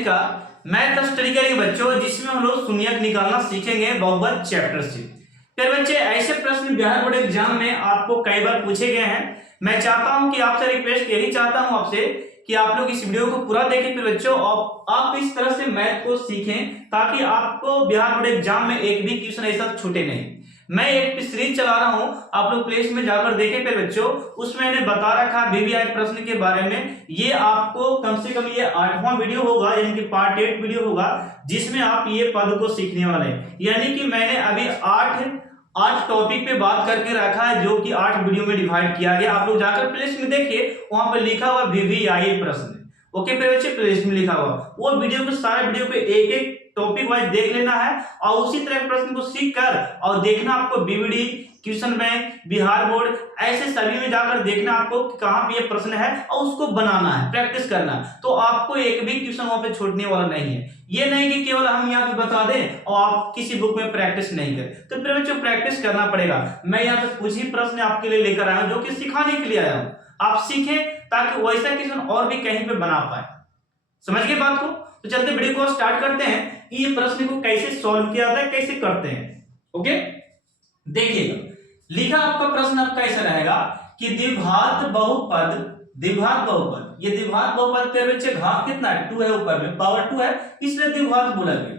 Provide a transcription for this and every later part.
10th का math study करेंगे बच्चों, जिसमें हम लोग शून्यक निकालना सीखेंगे बहुपद चैप्टर से। फिर बच्चे ऐसे प्रश्न बिहार बोर्ड एग्जाम में आपको कई बार पूछे गए हैं। मैं चाहता हूं कि आपसे रिक्वेस्ट यही चाहता हूं आपसे कि आप लोग इस वीडियो को पूरा देखें फिर बच्चों, आप इस तरह से मैथ को सीखें ताकि आपको बिहार बोर्ड एग्जाम में एक भी क्वेश्चन ऐसा छूटे नहीं। मैं एक सीरीज चला रहा हूं, आप लोग प्ले में जाकर देखें फिर बच्चों, उसमें मैंने बता रखा वीवीआई प्रश्न के बारे में। ये आपको कम से कम ये 8वां वीडियो होगा, यानी कि पार्ट 8 वीडियो होगा, जिसमें आप ये पद को सीखने वाले हैं। यानी कि मैंने अभी 8 टॉपिक पे बात करके रखा है, जो कि 8 वीडियो में डिवाइड किया गया। आप लोग जाकर प्ले में देखिए, वहां पे लिखा हुआ वीवीआई प्रश्न। ओके फिर बच्चे, प्ले में लिखा हुआ वो वीडियो को, सारे वीडियो पे एक एक टॉपिक वाइज देख लेना है और उसी तरह प्रश्न को सीख कर और देखना आपको BVD, question bank, Bihar board, ऐसे सभी में जाकर देखना आपको कहां पे ये प्रश्न है और उसको बनाना है, प्रैक्टिस करना। तो आपको एक भी क्वेश्चन वहां पे छोड़ने वाला नहीं है। ये नहीं कि केवल हम यहाँ पे बता दें और आप किसी बुक में प्रैक्टिस नहीं करें। तो फिर बच्चों प्रैक्टिस करना पड़ेगा। मैं यहाँ पे कुछ ही प्रश्न आपके लिए लेकर आया हूँ, जो कि सिखाने के लिए आया हूँ। आप सीखें ताकि वैसा क्वेश्चन और भी कहीं पे बना पाए। समझ गए बात को? तो चलते वीडियो को स्टार्ट करते हैं। ये प्रश्न को कैसे सॉल्व किया जाता है, कैसे करते हैं। ओके देखिएगा, लिखा आपका प्रश्न आपका ऐसा रहेगा कि द्विघात बहुपद, ये द्विघात बहुपद के बच्चे घात कितना है, 2 है, ऊपर में पावर 2 है, इसलिए द्विघात बोला गया।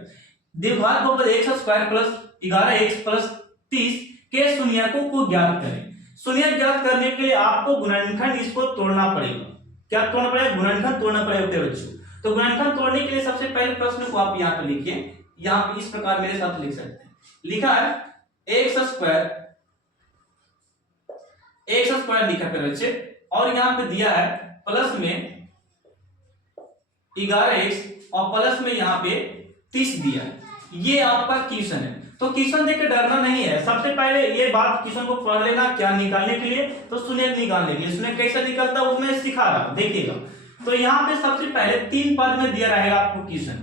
द्विघात बहुपद x² प्लस 11x प्लस 30 के शून्यकों को ज्ञात करें। शून्यक ज्ञात करने के लिए आपको गुणनखंड इसको तोड़ना पड़ेगा। क्या तोड़ना पड़ेगा? गुणनखंड तोड़ना पड़ेगा बच्चों। तो गुणनखंड तोड़ने के लिए सबसे पहले प्रश्न को आप यहाँ पे लिखिए। यहाँ पे इस प्रकार मेरे साथ लिख सकते हैं। लिखा है x² लिखा है बच्चे, और यहाँ पे दिया है प्लस में 11x और प्लस में यहाँ पे 30 दिया है। ये आपका क्वेश्चन है। तो क्वेश्चन देख के डरना नहीं है। सबसे पहले ये बात क्वेश्चन को पढ़ लेना, क्या निकालने के लिए, तो शून्यक निकालने के लिए। शून्यक कैसे निकलता है उसमें सिखा रहा, देखिएगा। तो यहाँ पे सबसे पहले 3 पद में दिया रहेगा आपको क्वेश्चन,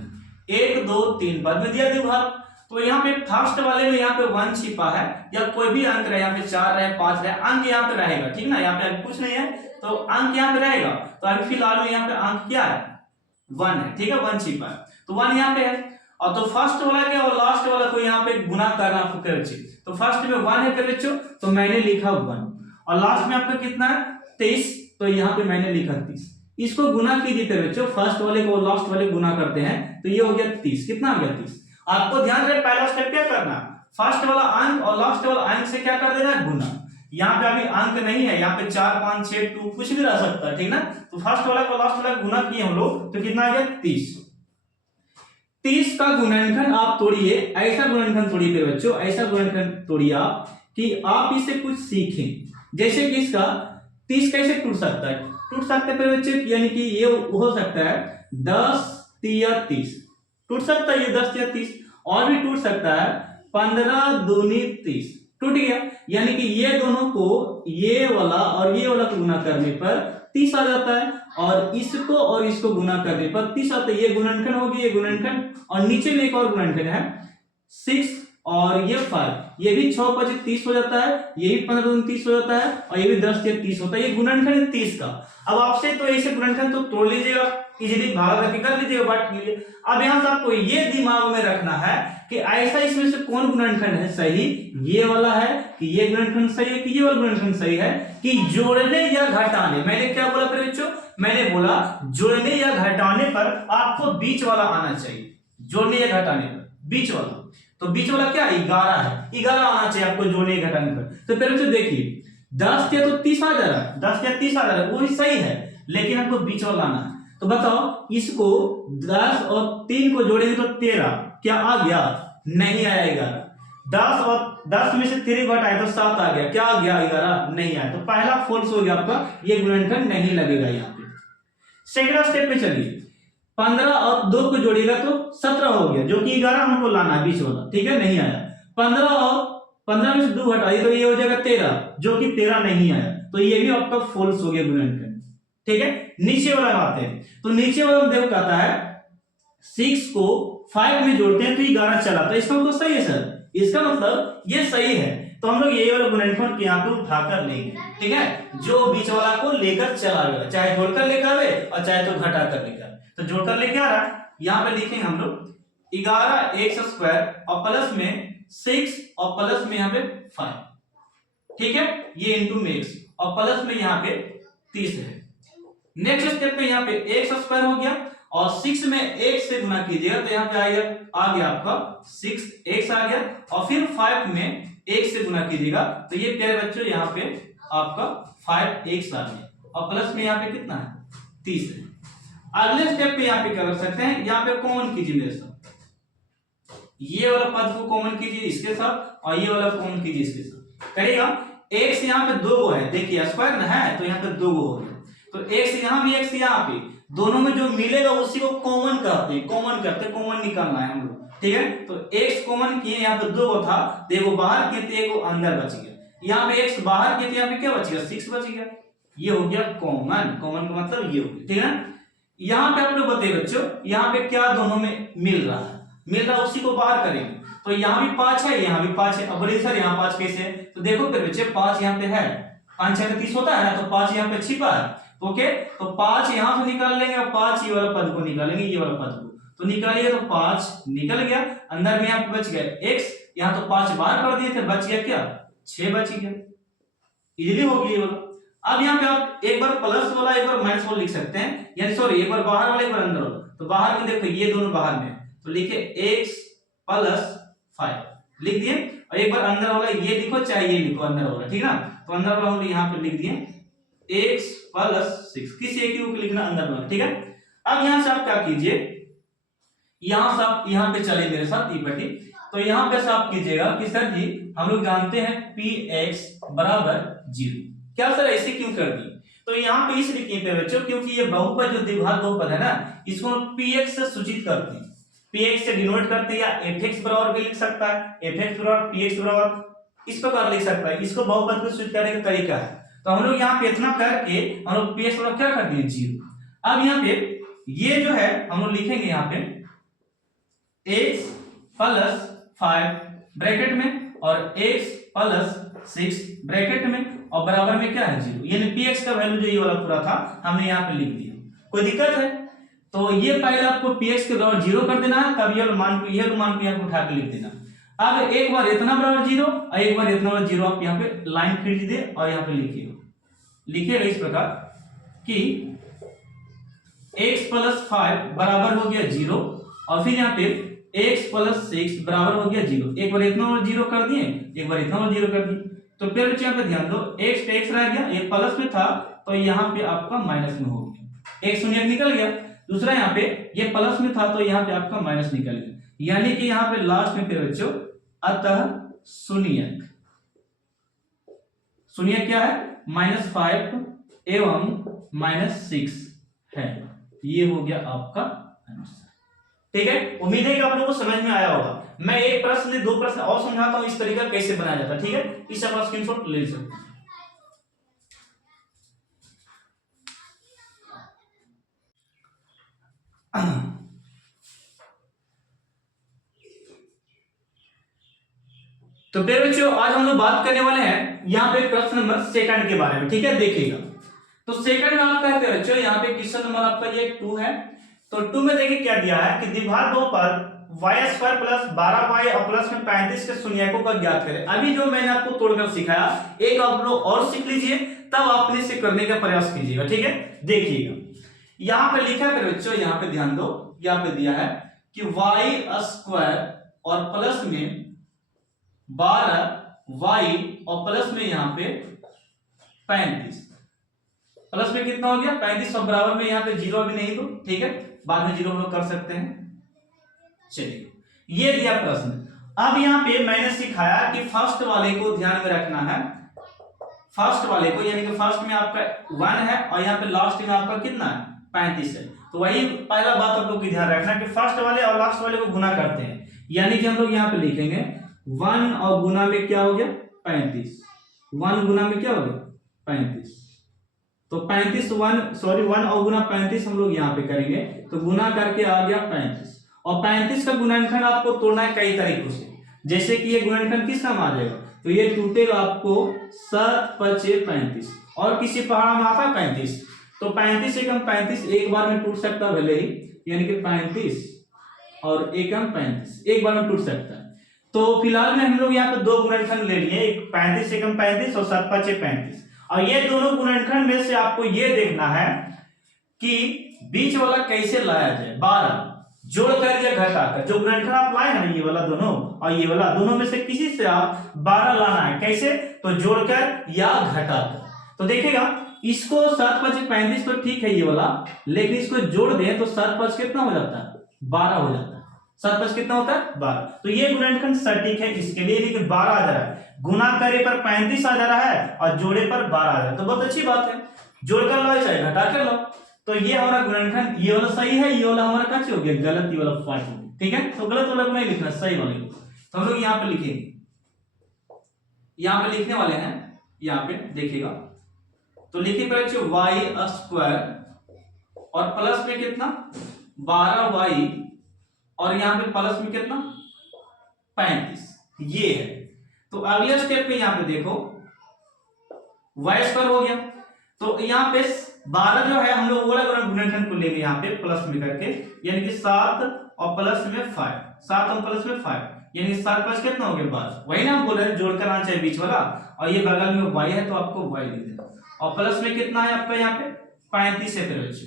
1 2 3 पद में दिया द्विघात। तो यहाँ पे फर्स्ट वाले में यहाँ पे 1 छिपा है, या कोई भी अंक रहे, यहाँ पे 4 रहे, 5 रहे, अंक यहाँ पे रहेगा, ठीक ना। यहाँ पे कुछ नहीं है तो अंक यहाँ पे रहेगा। तो अभी फिलहाल में यहाँ पे अंक क्या है, 1 है, ठीक है, 1 छिपा है, तो 1 यहाँ पे है। और तो फर्स्ट वाला क्या और लास्ट वाला को यहाँ पे गुना करना आपको कर चाहिए। तो फर्स्ट में 1 है कर बच्चों, तो मैंने लिखा 1, और लास्ट में आपका कितना है 23, तो यहाँ पे मैंने लिखा 30। इसको गुना कीजिए फिर बच्चों, फर्स्ट वाले को लास्ट वाले गुना करते हैं तो ये हो गया 30। कितना हो गया 30। आपको ध्यान रहे पहला स्टेप क्या करना, फर्स्ट वाला अंक और लास्ट वाला अंक से क्या कर देना है, गुना। यहाँ पे अभी अंक नहीं है, यहाँ पे 4 5 6 2 कुछ भी रह सकता है, ठीक ना। तो फर्स्ट वाला को लास्ट वाला गुना किए हम लोग, तो कितना आ गया 30। 30 का गुणनखंड आप तोड़िए, ऐसा गुणनखंड तोड़िए फिर बच्चों, ऐसा गुणनखंड तोड़िए आप कि आप इसे कुछ सीखें। जैसे कि इसका 30 कैसे टूट सकता है, टूट सकता है फिर बच्चों, यानी कि ये हो सकता है 10 3 30 टूट सकता है, ये 10 या 30। और भी टूट सकता है 15 दूनी 30, टूट गया। यानी कि ये दोनों को, ये वाला और ये वाला को गुना करने पर 30 आ जाता है, और इसको और इसको गुना करने पर 30 आता है। ये गुणनखंड हो गया, ये गुणनखंड, और नीचे में एक और गुणनखंड है 6 और ये 5, ये भी 6 5 30 हो जाता है, ये भी 15 दूनी 30 हो जाता है, और ये भी 10 या 30 होता है। ये गुणनखंड 30 का। अब आपसे तो ऐसे गुणनखंड तो तोड़ लीजिएगा, इजीली भाग करके कर लीजिएगा, बांट लीजिए। अब यहाँ से आपको ये दिमाग में रखना है कि ऐसा इसमें से कौन गुणनखंड है सही, ये वाला है कि ये गुणनखंड सही है कि ये वाला गुणनखंड सही है, कि जोड़ने या घटाने। मैंने क्या बोला फिर बच्चों, मैंने बोला जोड़ने या घटाने पर आपको बीच वाला आना चाहिए। जोड़ने या घटाने पर बीच वाला, तो बीच वाला क्या 11 है, 11 आना चाहिए आपको जोड़ने या घटाने पर। तो फिर बच्चों देखिए 10 या तो 30 आ जा रहा है, 10 या 30 आ जा रहा है, वो भी सही है, लेकिन आपको बीच वाला आना है। तो बताओ इसको 10 और 3 को जोड़ेंगे तो 13, क्या आ गया, नहीं आया 11। 10 और 10 में से 3 घटाए तो 7 आ गया, क्या आ गया 11, नहीं आया। तो पहला फॉल्स हो गया आपका, ये गुणनखंड नहीं लगेगा यहाँ पे। सेकंड स्टेप पे चलिए, 15 और 2 को जोड़िएगा तो 17 हो गया, जो कि 11 हमको लाना है बीच वाला, ठीक है, नहीं आया। 15 और 15 में से 2 घटाइए तो ये हो जाएगा 13, जो कि 13 नहीं आया, तो ये भी आपका फॉल्स हो गया गुणनखंड, ठीक है। नीचे वाला आते हैं, तो नीचे वाला देखो कहता है 6 को 5 में जोड़ते हैं तो 11 चला, तो इसका मतलब सही है सर, इसका मतलब ये सही है। तो हम लोग ये वाला गुणनखंड यहाँ पे उठाकर लेंगे, ठीक है, जो बीच वाला को लेकर चला गया, चाहे जोड़कर लेकर आवे और चाहे तो घटा कर लेकर आवे। तो जोड़कर लेके आ रहा है, यहाँ पे लिखेंगे हम लोग 11x² और प्लस में 6 और प्लस में यहाँ पे 5, ठीक है, ये इंटू में x और प्लस में यहाँ पे 30 है। नेक्स्ट स्टेप पे यहाँ पे x² हो गया और 6 में x से गुना कीजिएगा तो यहाँ पे आ गया आपका 6x आ गया और फिर 5 में x से गुना कीजिएगा तो ये प्यारे बच्चों यहाँ पे आपका 5x आ गया और प्लस में यहाँ पे कितना है 30 है। अगले स्टेप पे यहाँ पे क्या कर सकते हैं, यहाँ पे कॉमन कीजिए मेरे साथ, ये वाला पद को कॉमन कीजिए इसके साथ और ये वाला कॉमन कीजिए इसके साथ। करेगा x यहाँ पे 2 गो है, देखिए स्क्वायर ना है तो यहाँ पे 2 गो हो गया, तो x यहाँ भी x यहाँ पे, दोनों में जो मिलेगा उसी को कॉमन करते हैं, कॉमन निकालना है हम लोग, ठीक है। तो x कॉमन किए, यहाँ पे 2 गो था तो एगो बाहर किए थे एगो अंदर बच गया, यहाँ पे x बाहर किए थे यहाँ पे क्या बच गया 6 बच गया, ये हो गया कॉमन का मतलब ये हो गया, ठीक है ना। यहाँ पे आप लोग बताइए बच्चों, यहाँ पे क्या दोनों में मिल रहा है उसी को बाहर करेंगे, तो यहाँ भी 5 है यहाँ भी 5 है। अब बोलिए सर यहाँ 5 कैसे है, तो देखो फिर बच्चे 5 यहाँ पे है, 5 6 30 होता है ना, तो 5 यहाँ पे छिपा है, ओके, तो 5 यहाँ से निकाल लेंगे और 5 ये वाला पद को निकालेंगे, ये वाला पद को तो निकालिए, तो 5 निकल गया, अंदर में यहाँ पे बच गया x, यहाँ तो 5 बाहर कर दिए थे, बच गया क्या 6 बच गया, इजीली हो गया ये वाला। अब यहाँ पे आप एक बार प्लस वाला एक बार माइनस वाला लिख सकते हैं, यानी सॉरी एक बार बाहर वाला एक बार अंदर वाला, तो बाहर में देखो ये दोनों बाहर में तो लिखे x + 5 लिख दिए, और एक बार अंदर वाला ये लिखो चाहे ये लिखो अंदर वाला, ठीक है ना, तो अंदर वाला हम लोग यहाँ पे लिख दिए x + 6, किसी एक को लिखना अंदर वाला, ठीक है। अब यहाँ से आप क्या कीजिए, यहाँ से आप यहाँ पे चले मेरे साथ ई पट्टी, तो यहाँ पे से आप कीजिएगा कि सर जी हम लोग जानते हैं px = 0, क्या सर ऐसे क्यों कर दी, तो यहाँ पे इसलिए किए थे बच्चों क्योंकि ये बहुपद जो द्विघात बहुपद है ना इसको px से सूचित करते हैं, px से डिनोट करते हैं, या fx बराबर भी लिख सकता है, fx बराबर px बराबर इस प्रकार लिख सकता है, इसको बहुपद को सूचित करने का तरीका है। तो हम लोग यहाँ पे इतना करके हम लोग px बराबर क्या कर दिए 0। अब यहाँ पे ये जो है हम लोग लिखेंगे यहाँ पे x + 5 ब्रैकेट में और x + 6 ब्रैकेट में और बराबर में क्या है 0, यानी px का वैल्यू जो ये वाला पूरा था हमने यहाँ पे लिख दिया। कोई दिक्कत है, तो ये पहले आपको px के बराबर 0 कर देना है, तब ये मान को यहाँ पे उठा के लिख देना। अब एक बार इतना बराबर 0 और एक बार इतना बराबर 0 आप यहाँ पे लाइन खींच दे और यहाँ पे लिखिएगा इस प्रकार कि x + 5 बराबर हो गया 0 और फिर यहाँ पे x + 6 बराबर हो गया 0, एक बार इतना 0 कर दिए एक बार इतना 0 कर दिए, तो फिर यहाँ पे ध्यान दो x पे x रह गया, ये प्लस में था तो यहाँ पे आपका माइनस में हो गया, x शून्य निकल गया, दूसरा यहाँ पे ये प्लस में था तो यहाँ पे आपका माइनस निकल गया, यानी कि यहाँ पे लास्ट में फिर बच्चों अतः शून्य क्या है -5 एवं -6 है, ये हो गया आपका आंसर। ठीक है, उम्मीद है कि आप लोगों को समझ में आया होगा। मैं एक प्रश्न 2 प्रश्न और समझाता हूं इस तरीका कैसे बनाया जाता है, ठीक है, इस आप स्क्रीनशॉट ले सकते हैं। तो फिर बच्चों आज हम लोग बात करने वाले हैं यहाँ पे प्रश्न नंबर 2 के बारे में, ठीक है, देखिएगा। तो 2 में आप कहते हैं बच्चों यहाँ पे क्वेश्चन नंबर आपका ये 2 है, तो 2 में देखिए क्या दिया है कि द्विघात बहुपद y² + 12y और प्लस में 35 के शून्यकों का ज्ञात करें। अभी जो मैंने आपको तोड़कर सिखाया एक आप लोग और सीख लीजिए, तब आपने इसे करने का प्रयास कीजिएगा, ठीक है। देखिएगा यहाँ पे लिखा है बच्चों, यहाँ पे ध्यान दो, यहाँ पे दिया है कि y² और प्लस में 12y और प्लस में यहाँ पे 35, प्लस में कितना हो गया 35 और बराबर में यहाँ पे 0 अभी नहीं, तो ठीक है बाद में 0 हम लोग कर सकते हैं। चलिए ये दिया प्रश्न। अब यहाँ पे मैंने सिखाया कि फर्स्ट वाले को ध्यान में रखना है, फर्स्ट वाले को, यानी कि फर्स्ट में आपका 1 है और यहाँ पे लास्ट में आपका कितना है 35 है, तो वही पहला बात आप लोग की ध्यान रखना कि फर्स्ट वाले और लास्ट वाले को गुना करते हैं, यानी कि हम लोग यहाँ पे लिखेंगे 1 और गुना में क्या हो गया 35, 1 गुना में क्या हो गया 35, तो 35 1 और गुना 35 हम लोग यहाँ पे करेंगे, तो गुना करके आ गया 35, और 35 का गुणनखंड आपको तोड़ना है कई तरीकों से, जैसे कि ये गुणनखंड किस काम आ जाएगा, तो ये टूटेगा आपको 7 5 35 और किसी पहाड़ में आता है 35, तो 35 से कम 35 एक बार में टूट सकता है भले ही, यानी कि 35 और एकम 35, एक बार में टूट सकता है। तो फिलहाल में हम लोग यहाँ पे दो गुणनखंड ले लिए, एक 35 एकम 35 और 7 5 35, और ये दोनों गुणनखंड में से आपको ये देखना है कि बीच वाला कैसे लाया जाए, 12 जोड़कर या घटाकर। जो गुणनखंड आप लाए हैं ना, ये वाला दोनों और ये वाला, दोनों में से किसी से आप 12 लाना है। कैसे? तो जोड़कर या घटाकर। तो देखिएगा, इसको 7 5 35 तो ठीक है ये वाला, लेकिन इसको जोड़ दें तो 7 5 कितना हो जाता है? 12 हो जाता है। 7 5 कितना होता है? 12। तो ये गुणनखंड सटीक है इसके लिए, लेकिन 12 आ जा रहा है। गुना करे पर 35 आ जा रहा है और जोड़े पर 12 आ रहा है, तो बहुत अच्छी बात है। जोड़कर लो चाहे घटाकर लो। तो ये हमारा गुणनखंड, ये वाला सही है, ये वाला हमारा क्या हो गया? गलत, ये वाला फाल्ट हो गया। ठीक है, तो गलत वाला को नहीं लिखना, सही वाले को। तो हम लोग यहाँ पे लिखेंगे, यहाँ पे लिखने वाले हैं, यहाँ पे देखिएगा। तो लिखिए बच्चों वाई स्क्वायर और प्लस में कितना? 12y, और यहाँ पे प्लस में कितना? 35, ये है। तो अगले स्टेप पे यहाँ पे देखो, वाई स्क्वायर हो गया। तो यहाँ पे 12 जो है हम लोग वो वाला गुणनखंड को लेंगे यहाँ पे प्लस में करके, यानी कि 7 और प्लस में 5, 7 और प्लस में 5, यानी 7 5 कितना हो गया? 12। वही ना हम बोल रहे हैं, जोड़कर आना चाहिए बीच वाला, और ये बगल में y है तो आपको y लिख देना। और प्लस में कितना है आपका यहाँ पे? 35 है। फिर बच्चों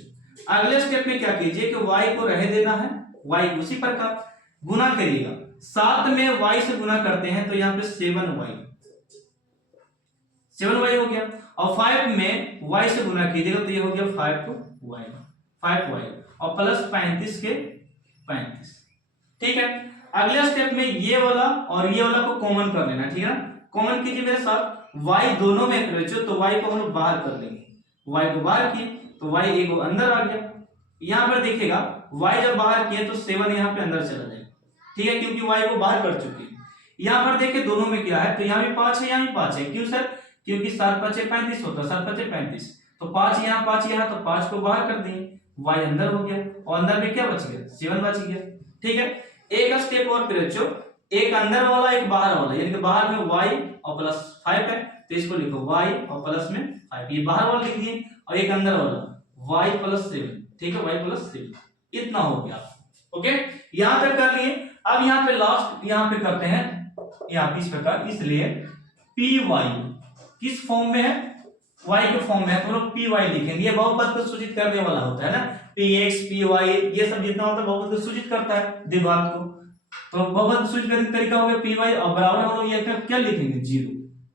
अगले स्टेप में क्या कीजिए कि y को रह देना है, y उसी प्रकार गुना करिएगा। 7 में y से गुना करते हैं तो यहाँ पे 7y हो गया, और 5 में y से गुना कीजिएगा तो ये हो गया 5y, और प्लस 35 के 35। ठीक है, अगले स्टेप में ये वाला और ये वाला को कॉमन कर लेना। ठीक है ना, कॉमन कीजिए मेरे साथ। y दोनों में बच्चों, तो y को हम लोग बाहर कर लेंगे। y को बाहर किए तो y एक अंदर आ गया। यहाँ पर देखिएगा y जब बाहर किए तो 7 यहाँ पे अंदर चला जाएगा। ठीक है, क्योंकि y को बाहर कर चुके हैं। यहाँ पर देखिए दोनों में क्या है, तो यहाँ भी 5 है, यहाँ भी 5 है। क्यों सर? क्योंकि 7 5 35 होता है, 7 5 35, तो 5 यहाँ 5 यहाँ, तो 5 को बाहर कर दिए, y अंदर हो गया, और अंदर में क्या बच गया? 7 बच गया। ठीक है, एक स्टेप और फिर बच्चों, एक अंदर वाला एक बाहर वाला, यानी कि बाहर में y और प्लस 5 है, तो इसको लिखो y और प्लस में 5, ये बाहर वाला लिख दिए, और एक अंदर वाला y प्लस 7। ठीक है, y प्लस 7, इतना हो गया। ओके, यहां तक कर लिए। अब यहाँ पे लास्ट यहाँ पे करते हैं यहाँ पे इस प्रकार, इसलिए py किस फॉर्म में है? y के फॉर्म में है, तो लोग py लिखेंगे। ये बहुपद को सूचित करने वाला होता है ना, px py ये सब जितना होता है बहुपद को सूचित करता है द्विघात को। तो बहुपद सूचित करने का तरीका हो गया py, और बराबर हम लोग ये क्या लिखेंगे? 0।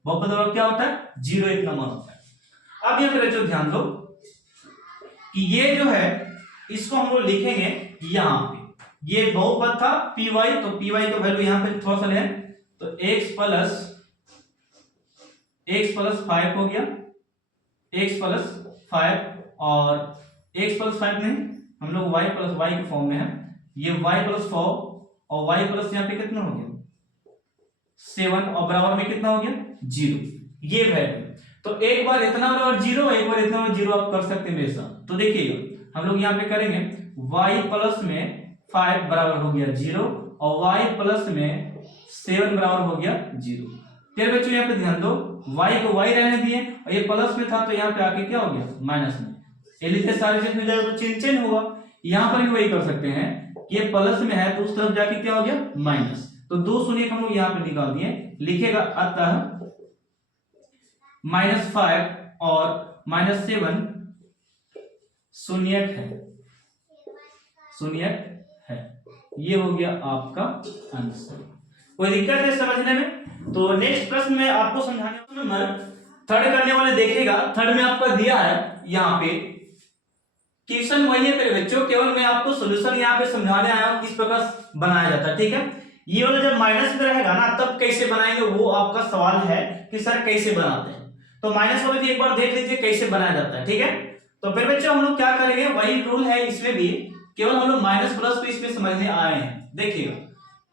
बहुपद वाला क्या होता है? 0 इतना मान होता है। अब यहाँ पे जो ध्यान दो कि ये जो है इसको हम लोग लिखेंगे यहाँ पे, ये बहुपद था py, तो py का वैल्यू यहाँ पे थोड़ा सा ले, तो x प्लस 5 हो गया, x प्लस 5, और x प्लस 5 नहीं, हम लोग y प्लस y के फॉर्म में है, ये y प्लस 4 और y प्लस यहाँ पे कितना हो गया? 7, और बराबर में कितना हो गया? 0, ये वैल्यू। तो एक बार इतना बराबर 0, एक बार इतना बराबर 0 आप कर सकते हैं मेरे साथ। तो देखिएगा हम लोग यहाँ पे करेंगे y प्लस में 5 बराबर हो गया 0, और y प्लस में 7 बराबर हो गया 0। फिर बच्चों यहाँ पे ध्यान दो, y को y रहने दिए, और ये प्लस में था तो यहाँ पे आके क्या हो गया? माइनस में। ये लिखते सारे चीज मिल जाएगा तो चेंज होगा। यहाँ पर भी वही कर सकते हैं, ये प्लस में है तो उस तरफ जाके क्या हो गया? माइनस। तो 2 शून्य हम लोग यहाँ पे निकाल दिए, लिखेगा अतः -5 और -7 शून्यक है। ये हो गया आपका आंसर। कोई दिक्कत है समझने में? तो नेक्स्ट प्रश्न में आपको समझाने में थर्ड करने वाले देखिएगा, थर्ड में आपका दिया है यहाँ पे क्वेश्चन वही है मेरे बच्चों, केवल मैं आपको सॉल्यूशन यहाँ पे समझाने आया हूँ किस प्रकार बनाया जाता है। ठीक है, ये वाला जब माइनस में रहेगा ना तब कैसे बनाएंगे वो आपका सवाल है कि सर कैसे बनाते हैं। तो माइनस वाले भी एक बार देख लीजिए कैसे बनाया जाता है। ठीक है, तो फिर बच्चों हम लोग क्या करेंगे, वही रूल है इसमें भी, केवल हम लोग माइनस प्लस को इसमें समझने आए हैं। देखिएगा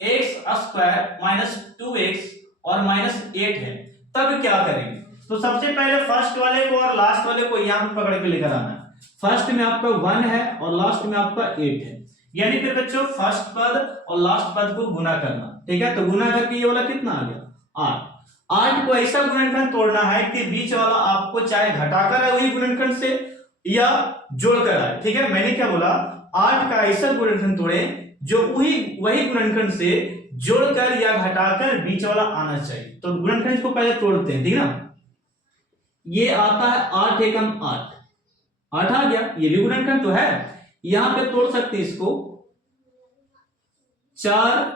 x स्क्वायर माइनस 2x और -8 है, तब क्या करेंगे? तो सबसे पहले फर्स्ट वाले को और लास्ट वाले को यहाँ पे पकड़ के लेकर आना है। फर्स्ट में आपका 1 है और लास्ट में आपका 8 है, यानी फिर बच्चों फर्स्ट पद और लास्ट पद को गुना करना। ठीक है, तो गुना करके ये वाला कितना आ गया? 8। 8 को ऐसा गुणनखंड तोड़ना है कि बीच वाला आपको चाहे घटाकर आए वही गुणनखंड से या जोड़कर आए। ठीक है, मैंने क्या बोला? 8 का ऐसा गुणनखंड तोड़े जो वही गुणनखंड से जोड़कर या घटाकर बीच वाला आना चाहिए। तो गुणनखंड को पहले तोड़ते हैं, ठीक है ना। ये आता है 8 एकम 8, 8 आ गया, ये भी गुणनखंड तो है। यहां पे तोड़ सकते हैं इसको, 4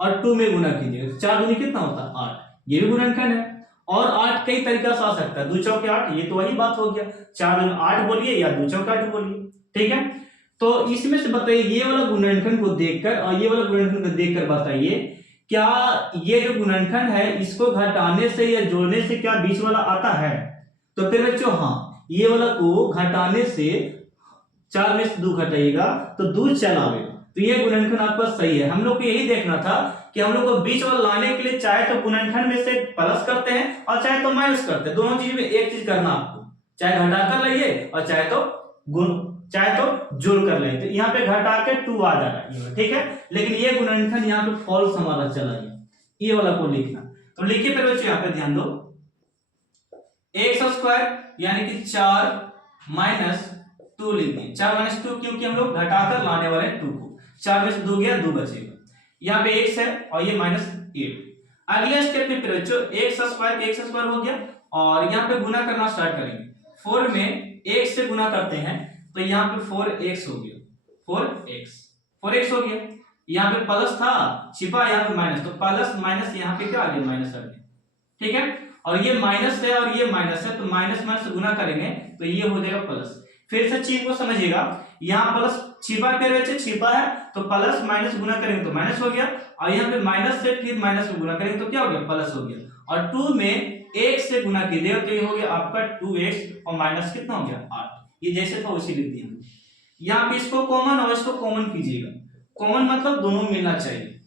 और 2 में गुना कीजिए, 4 दूनी कितना होता है 8, ये भी गुणनखंड है। और 8 कई तरीका से आ सकता है, 2 चौके 8, ये तो वही बात हो गया, 4 दूनी 8 बोलिए या 2 चौके 8 बोलिए, ठीक है। तो इसमें से बताइए ये वाला गुणनखंड को देखकर और ये वाला गुणनखंड को देखकर बताइए क्या ये जो गुणनखंड है इसको घटाने से या जोड़ने से क्या बीच वाला आता है। तो फिर बच्चों हाँ, ये वाला को घटाने से 4 में से 2 घटाइएगा तो 2 चला आएगा, तो ये गुणनखंड आपका सही है। हम लोग को यही देखना था कि हम लोग को बीच वाला लाने के लिए चाहे तो गुणनखंड में से प्लस करते हैं और चाहे तो माइनस करते हैं, दोनों चीज में एक चीज करना आपको, चाहे घटाकर लाइए और चाहे तो जोड़ कर लाइए। तो यहाँ पे घटा के 2 आ जा रहा है, ठीक है। लेकिन ये गुणनखंड यहाँ पे फॉल्स हमारा चला गया, ये वाला को लिखना। तो लिखिए फिर बच्चों, यहाँ पे ध्यान दो, एक्स स्क्वायर यानी कि 4 माइनस 2 लिख दिए, 4 माइनस 2 क्योंकि हम लोग घटाकर लाने वाले 2 को, 4 में से 2 गया 2 बचेगा, यहाँ पे x है और ये माइनस 8। अगले स्टेप में फिर बच्चों एक्स स्क्वायर हो गया और यहाँ पे गुना करना स्टार्ट करेंगे। 4 में x से गुना करते हैं तो यहाँ पे 4x हो गया, 4x हो गया। यहाँ पे प्लस था छिपा, यहाँ पे माइनस, तो प्लस माइनस यहाँ पे क्या आ गया, माइनस आ गया, ठीक है। और ये माइनस है और ये माइनस है, तो माइनस माइनस गुना करेंगे तो ये हो जाएगा प्लस। फिर से चीज को समझिएगा, यहाँ प्लस छिपा छिपा है तो प्लस माइनस गुना करेंगे तो माइनस हो गया, और यहाँ पे माइनस से फिर माइनस में गुना करेंगे तो क्या हो गया, प्लस हो गया। और 2 में 1 से गुना कीजिएगा तो ये हो गया आपका 2x और माइनस कितना हो गया 8। ये जैसे था वैसे लिख दिया। यहाँ पे इसको कॉमन और इसको कॉमन कीजिएगा, कॉमन मतलब दोनों मिलना चाहिए।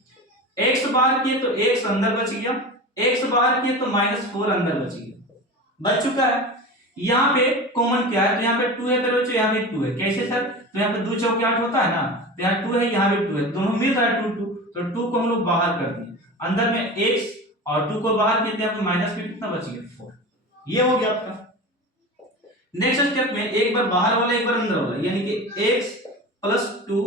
x बाहर किए तो x अंदर बच गया, x बाहर किए तो -4 अंदर बच गया, बच चुका है। यहाँ पे कॉमन क्या है, तो यहाँ पे 2 है, फिर बच्चों यहाँ पे 2 है, कैसे सर, तो यहाँ पे 2 चौके 8 होता है ना, तो यहाँ 2 है यहाँ पे 2 है, दोनों मिल रहा है 2 2, तो 2 को हम लोग बाहर कर दिए, अंदर में x और 2 को बाहर किए, यहाँ पे माइनस में कितना बच गया 4, ये हो गया आपका। नेक्स्ट स्टेप में एक बार बाहर वाला एक बार अंदर वाला, यानी कि x प्लस 2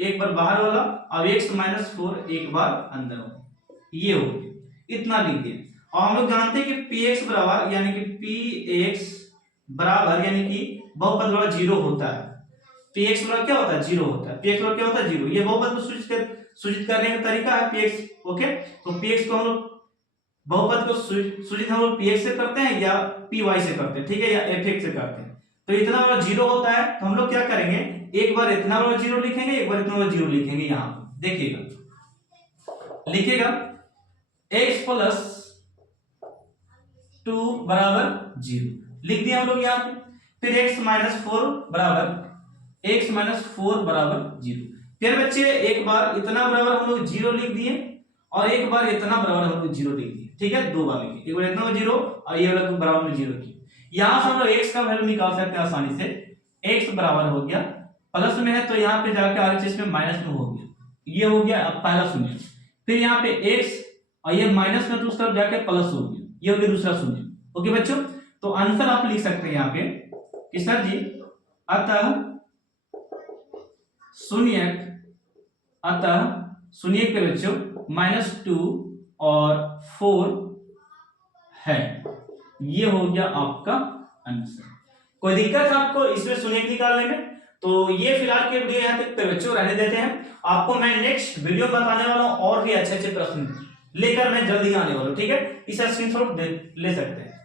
एक बार बाहर वाला और x माइनस 4 एक बार अंदर वाला, ये हो गया, इतना लिख दिया। और हम लोग जानते हैं कि px बराबर यानी कि px बराबर यानी कि बहुपद वाला 0 होता है, px बराबर क्या होता है 0 होता है, px बराबर क्या होता है 0, ये बहुपद को सूचित करने का तरीका है px, ओके। तो px को हम लोग बहुपद को सूचित हम लोग px से करते हैं या py से करते हैं, ठीक है, या fx से करते हैं। तो इतना वाला 0 होता है तो हम लोग क्या करेंगे, एक बार इतना वाला 0 लिखेंगे, एक बार इतना वाला 0 लिखेंगे। यहाँ देखिएगा, लिखिएगा x प्लस 2 बराबर 0 लिख दिया हम लोग यहाँ पे। फिर x माइनस 4 बराबर 0। फिर बच्चे एक बार इतना बराबर हम लोग 0 लिख दिए और एक बार इतना बराबर हम लोग 0 लिख दिए, ठीक है, 2 बार लिखे, एक बार इतना 0 और ये वाला बराबर में 0 किया। यहाँ से हम लोग x का वैल्यू निकाल सकते हैं आसानी से, x बराबर हो गया, प्लस में है तो यहाँ पे जाके RHS में माइनस में हो गया, ये हो गया अब पहला शून्य। फिर यहाँ पे x और ये माइनस में तो उस तरफ जाके प्लस हो गया, ये हो गया दूसरा शून्य, ओके बच्चों। तो आंसर आप लिख सकते हैं यहाँ पे कि सर जी अतः शून्य पे बच्चों -2 और 4 है, ये हो गया आपका आंसर। कोई दिक्कत है आपको इसमें शून्य निकालने में? तो ये फिलहाल के वीडियो यहाँ तक बच्चों रहने देते हैं, आपको मैं नेक्स्ट वीडियो बताने वाला हूँ और भी अच्छे अच्छे प्रश्न लेकर मैं जल्दी आने वाला हूँ, ठीक है। इस स्क्रीनशॉट ले सकते हैं।